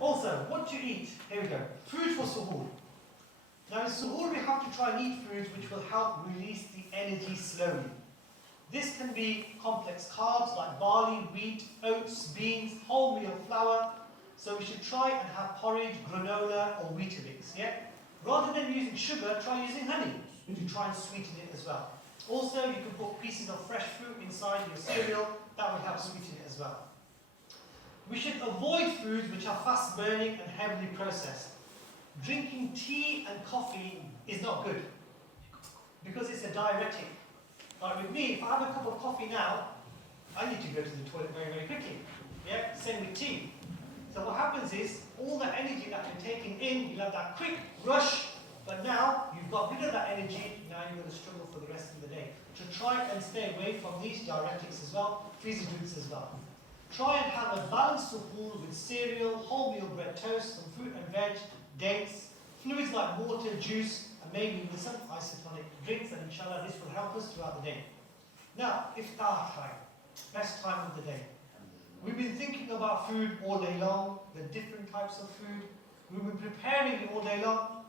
Also, what to eat? Here we go. Food for suhoor. Now in suhoor we have to try and eat foods which will help release the energy slowly. This can be complex carbs like barley, wheat, oats, beans, wholemeal flour. So we should try and have porridge, granola or Weetabix, yeah? Rather than using sugar, try using honey to try and sweeten it as well. Also, you can put pieces of fresh fruit inside your cereal, that will help sweeten it as well. We should avoid foods which are fast burning and heavily processed. Drinking tea and coffee is not good because it's a diuretic. Like with me, if I have a cup of coffee now, I need to go to the toilet very, very quickly. Yeah, same with tea. So what happens is, all the energy that you're taking in, you'll have that quick rush, but now you've got rid of that energy, now you're going to struggle for the rest of the day. To try and stay away from these diuretics as well, fizzy drinks as well. Try and have a balanced suhoor with cereal, wholemeal bread toast, some fruit and veg, dates, fluids like water, juice, and maybe with some isotonic drinks, and inshallah this will help us throughout the day. Now, iftar time, best time of the day. We've been thinking about food all day long, the different types of food. We've been preparing it all day long,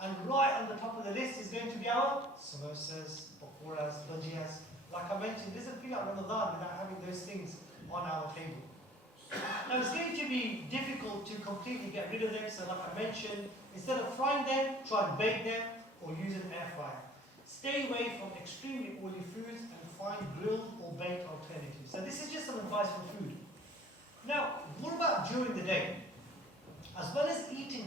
and right on the top of the list is going to be our samosas, pakoras, bhajiyas. Like I mentioned, it doesn't feel like Ramadan without having those things on our table. Now it's going to be difficult to completely get rid of them, so like I mentioned, instead of frying them, try and bake them or use an air fryer. Stay away from extremely oily foods and find grilled or baked alternatives. So this is just some advice for food. Now, what about during the day? As well as eating